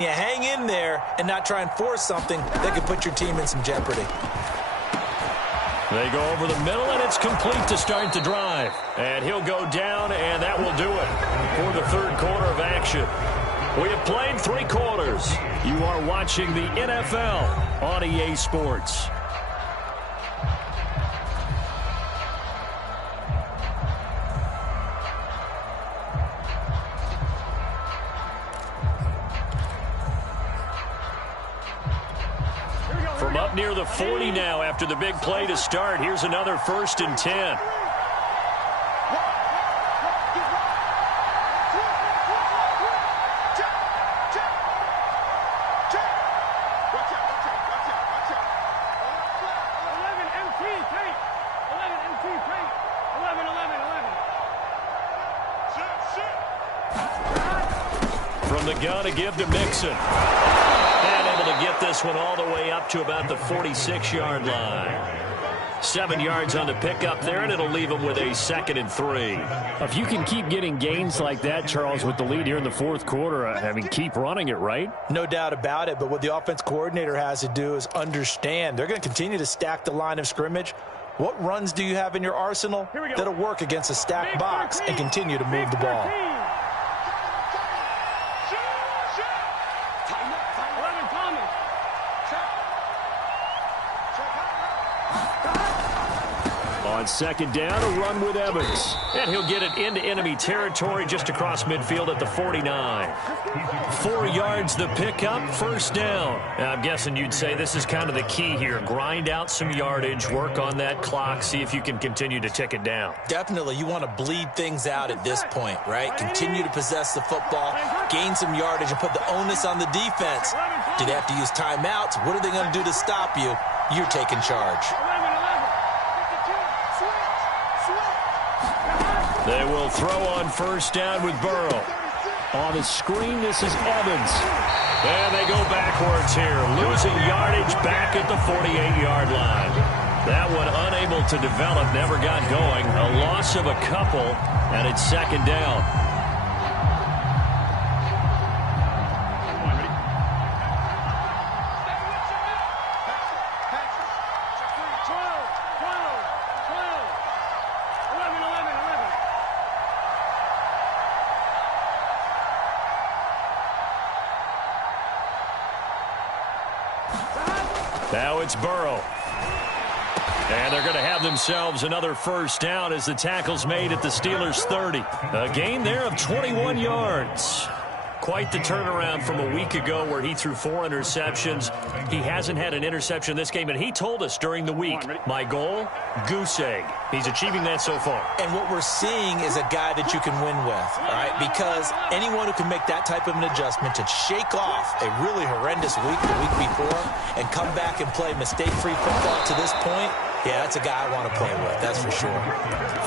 You hang in there and not try and force something that could put your team in some jeopardy. They go over the middle, and it's complete to start the drive. And he'll go down, and that will do it for the third quarter of action. We have played 3 quarters. You are watching the NFL on EA Sports. From up near the 40 now after the big play to start. Here's another 1st and 10. From the gun to give to Mixon. And able to get this one all the way up to about the 46-yard line. 7 yards on the pickup there, and it'll leave him with a 2nd and 3. If you can keep getting gains like that, Charles, with the lead here in the fourth quarter, I mean, keep running it, right? No doubt about it, but what the offense coordinator has to do is understand they're going to continue to stack the line of scrimmage. What runs do you have in your arsenal that'll work against a stacked box and continue to move the ball? On 2nd down, a run with Evans. And he'll get it into enemy territory just across midfield at the 49. 4 yards the pickup, 1st down. Now, I'm guessing you'd say this is kind of the key here. Grind out some yardage, work on that clock, see if you can continue to tick it down. Definitely. You want to bleed things out at this point, right? Continue to possess the football, gain some yardage, and put the onus on the defense. Do they have to use timeouts? What are they going to do to stop you? You're taking charge. They will throw on 1st down with Burrow. On the screen, this is Evans. And they go backwards here, losing yardage back at the 48-yard line. That one unable to develop, never got going. A loss of a couple, and it's 2nd down. Now it's Burrow. And they're going to have themselves another 1st down as the tackle's made at the Steelers' 30. A gain there of 21 yards. Quite the turnaround from a week ago where he threw 4 interceptions. He hasn't had an interception this game, and he told us during the week, my goal, goose egg. He's achieving that so far. And what we're seeing is a guy that you can win with, right? Because anyone who can make that type of an adjustment to shake off a really horrendous week the week before and come back and play mistake-free football to this point, yeah, that's a guy I want to play with, that's for sure.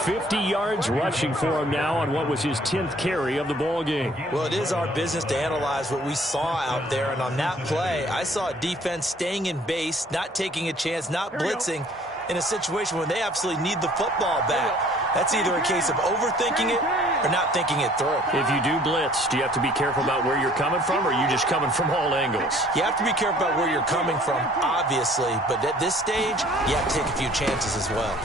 50 yards rushing for him now on what was his 10th carry of the ball game. Well, it is our business to analyze what we saw out there, and on that play, I saw a defense staying in base, not taking a chance, not blitzing in a situation when they absolutely need the football back. That's either a case of overthinking it or not thinking it through. If you do blitz, do you have to be careful about where you're coming from, or are you just coming from all angles? You have to be careful about where you're coming from, obviously, but at this stage, you have to take a few chances as well.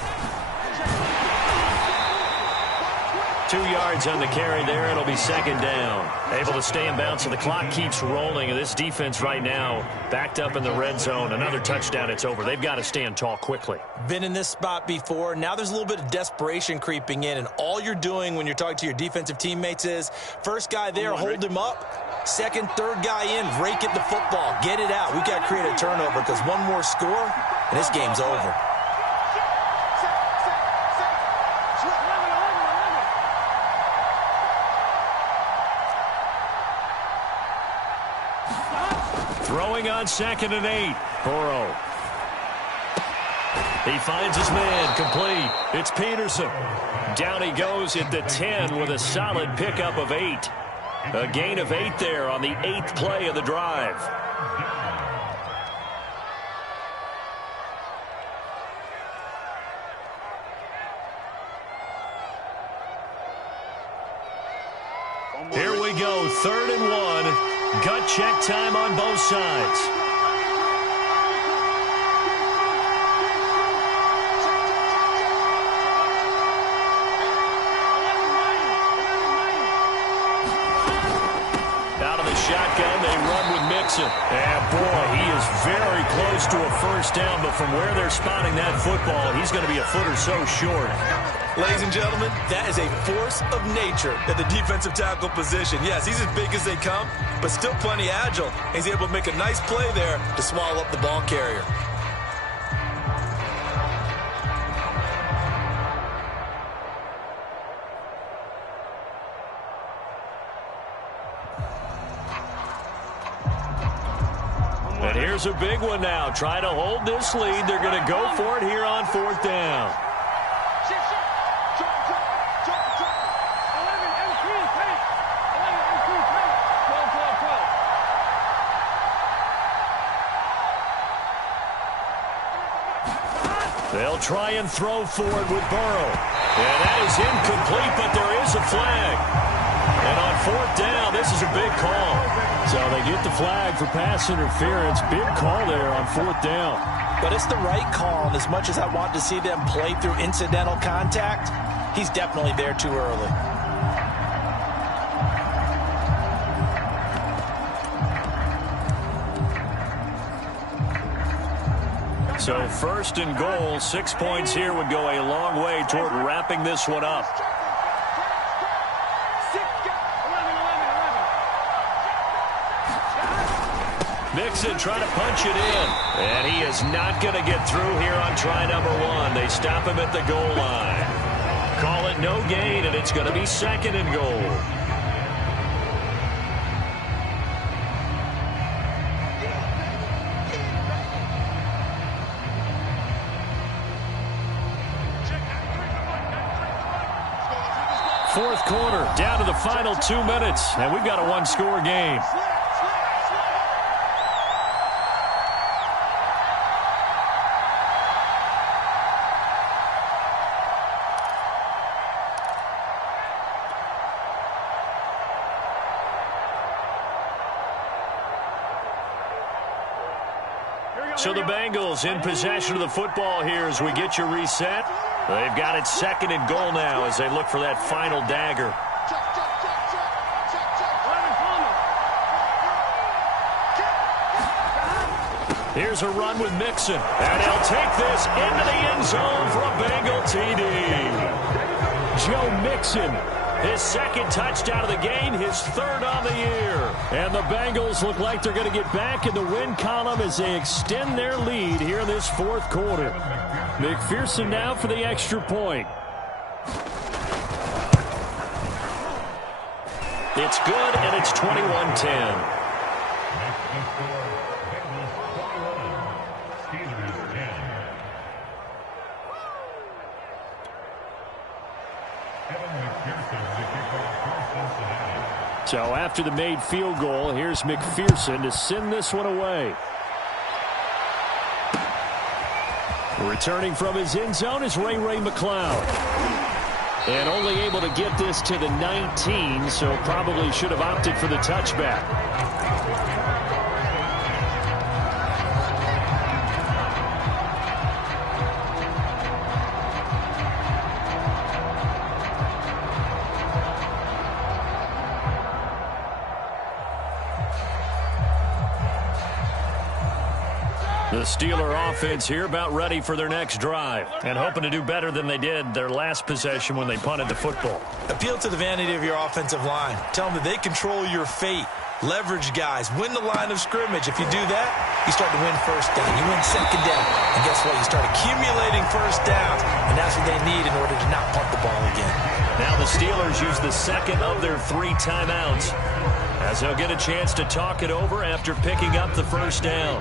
2 yards on the carry there. It'll be 2nd down. Able to stay in bounds, so the clock keeps rolling. And this defense right now backed up in the red zone. Another touchdown, it's over. They've got to stand tall quickly. Been in this spot before. Now there's a little bit of desperation creeping in. And all you're doing when you're talking to your defensive teammates is, first guy there, hold him up. Second, third guy in, rake at the football. Get it out. We've got to create a turnover because one more score, and this game's over. Throwing on 2nd and 8. Burrow. He finds his man, complete. It's Peterson. Down he goes at the 10 with a solid pickup of 8. A gain of 8 there on the 8th play of the drive. Here we go, 3rd and 1. Gut check time on both sides. Out of the shotgun, they run with Mixon. And boy, he is very close to a first down, but from where they're spotting that football, he's going to be a foot or so short. Ladies and gentlemen, that is a force of nature at the defensive tackle position. Yes, he's as big as they come, but still plenty agile. He's able to make a nice play there to swallow up the ball carrier. And here's a big one now. Try to hold this lead. They're going to go for it here on fourth down. They'll try and throw for it with Burrow. And that is incomplete, but there is a flag. And on fourth down, this is a big call. So they get the flag for pass interference. Big call there on fourth down. But it's the right call, and as much as I want to see them play through incidental contact, he's definitely there too early. So first and goal, 6 points here would go a long way toward wrapping this one up. Mixon trying to punch it in. And he is not going to get through here on try number one. They stop him at the goal line. Call it no gain, and it's going to be second and goal. Fourth quarter, down to the final 2 minutes, and we've got a one-score game. So the Bengals in possession of the football here as we get you reset. They've got it second and goal now as they look for that final dagger. Here's a run with Mixon. And he'll take this into the end zone for a Bengal TD. Joe Mixon, his second touchdown of the game, his third on the year. And the Bengals look like they're going to get back in the win column as they extend their lead here in this fourth quarter. McPherson now for the extra point. It's good, and it's 21-10. So after the made field goal, here's McPherson to send this one away. Returning from his end zone is Ray McCloud. And only able to get this to the 19, so probably should have opted for the touchback. The Steeler offense here about ready for their next drive and hoping to do better than they did their last possession when they punted the football. Appeal to the vanity of your offensive line. Tell them that they control your fate. Leverage guys. Win the line of scrimmage. If you do that, you start to win first down. You win second down. And guess what? You start accumulating first downs. And that's what they need in order to not punt the ball again. Now the Steelers use the second of their 3 timeouts as they'll get a chance to talk it over after picking up the first down.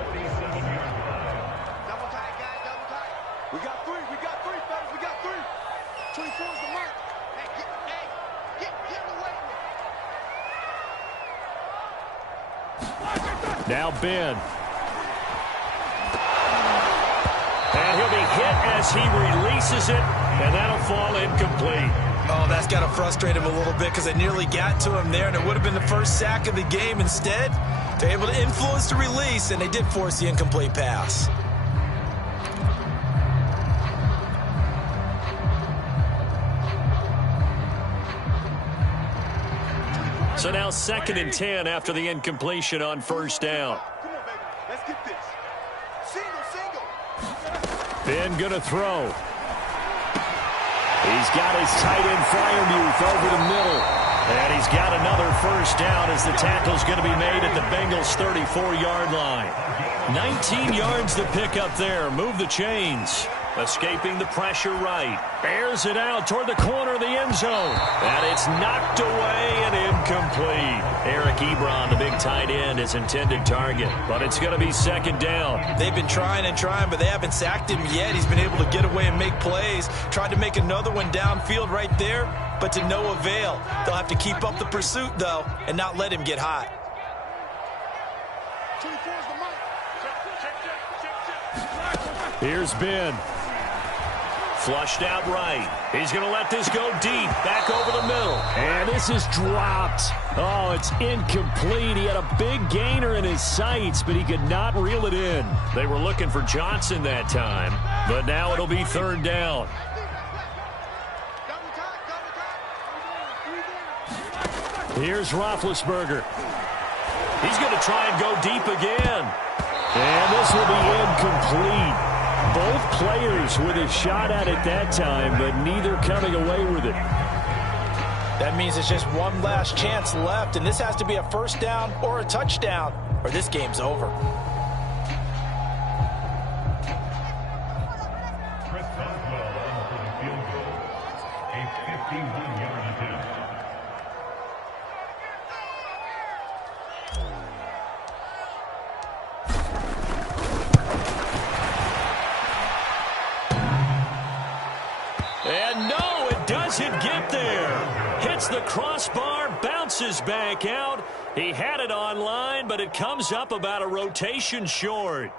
Now Ben. And he'll be hit as he releases it, and that'll fall incomplete. Oh, that's got to frustrate him a little bit because they nearly got to him there, and it would have been the first sack of the game. Instead, they're able to influence the release, and they did force the incomplete pass. So now 2nd and 10 after the incompletion on first down. Come on, baby. Let's get this. Single. Ben gonna throw. He's got his tight end Fryermuth over the middle. And he's got another first down as the tackle's going to be made at the Bengals' 34-yard line. 19 yards to pick up there. Move the chains. Escaping the pressure right. Airs it out toward the corner of the end zone. And it's knocked away and incomplete. Eric Ebron, the big tight end, his intended target. But it's going to be 2nd down. They've been trying and trying, but they haven't sacked him yet. He's been able to get away and make plays. Tried to make another one downfield right there, but to no avail. They'll have to keep up the pursuit, though, and not let him get hot. Here's Ben. Flushed out right. He's going to let this go deep. Back over the middle. And this is dropped. Oh, it's incomplete. He had a big gainer in his sights, but he could not reel it in. They were looking for Johnson that time, but now it'll be 3rd down. Here's Roethlisberger. He's going to try and go deep again. And this will be incomplete. Both players with a shot at it that time, but neither coming away with it. That means it's just one last chance left, and this has to be a first down or a touchdown, or this game's over. And no, it doesn't get there. Hits the crossbar, bounces back out. He had it on line, but it comes up about a rotation short.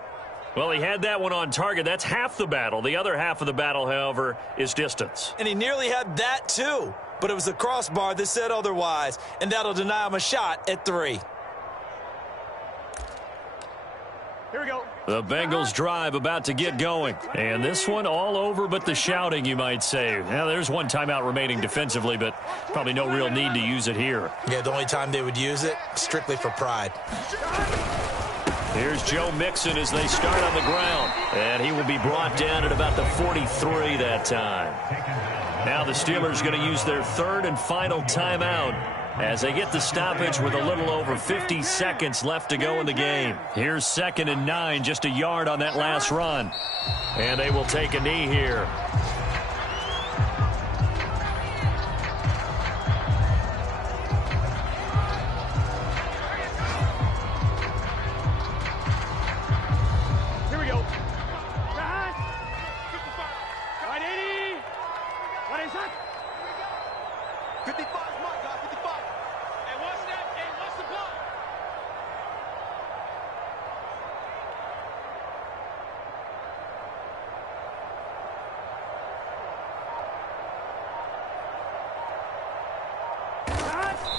Well, he had that one on target. That's half the battle. The other half of the battle, however, is distance. And he nearly had that, too. But it was the crossbar that said otherwise, and that'll deny him a shot at 3. Here we go. The Bengals drive about to get going. And this one all over but the shouting, you might say. Now, there's one timeout remaining defensively, but probably no real need to use it here. Yeah, the only time they would use it, strictly for pride. Here's Joe Mixon as they start on the ground. And he will be brought down at about the 43 that time. Now the Steelers going to use their 3rd and final timeout as they get the stoppage with a little over 50 seconds left to go in the game. Here's 2nd and 9, just a yard on that last run. And they will take a knee here. Here we go. Right, 80. What is that? 55 mark, guys. 55. And what's that? And what's the block?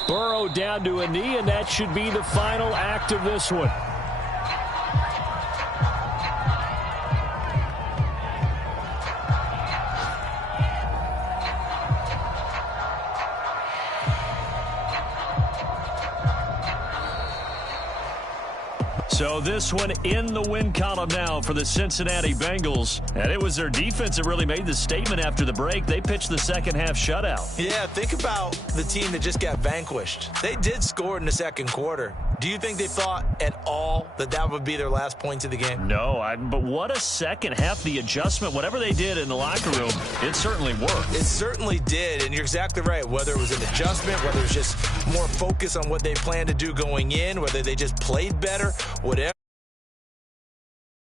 Burrow down to a knee, and that should be the final act of this one. So this one in the win column now for the Cincinnati Bengals. And it was their defense that really made the statement after the break. They pitched the second half shutout. Yeah, think about the team that just got vanquished. They did score in the second quarter. Do you think they thought at all that that would be their last points of the game? No, but what a second half. The adjustment, whatever they did in the locker room, it certainly worked. It certainly did, and you're exactly right. Whether it was an adjustment, whether it was just more focus on what they planned to do going in, whether they just played better, whatever.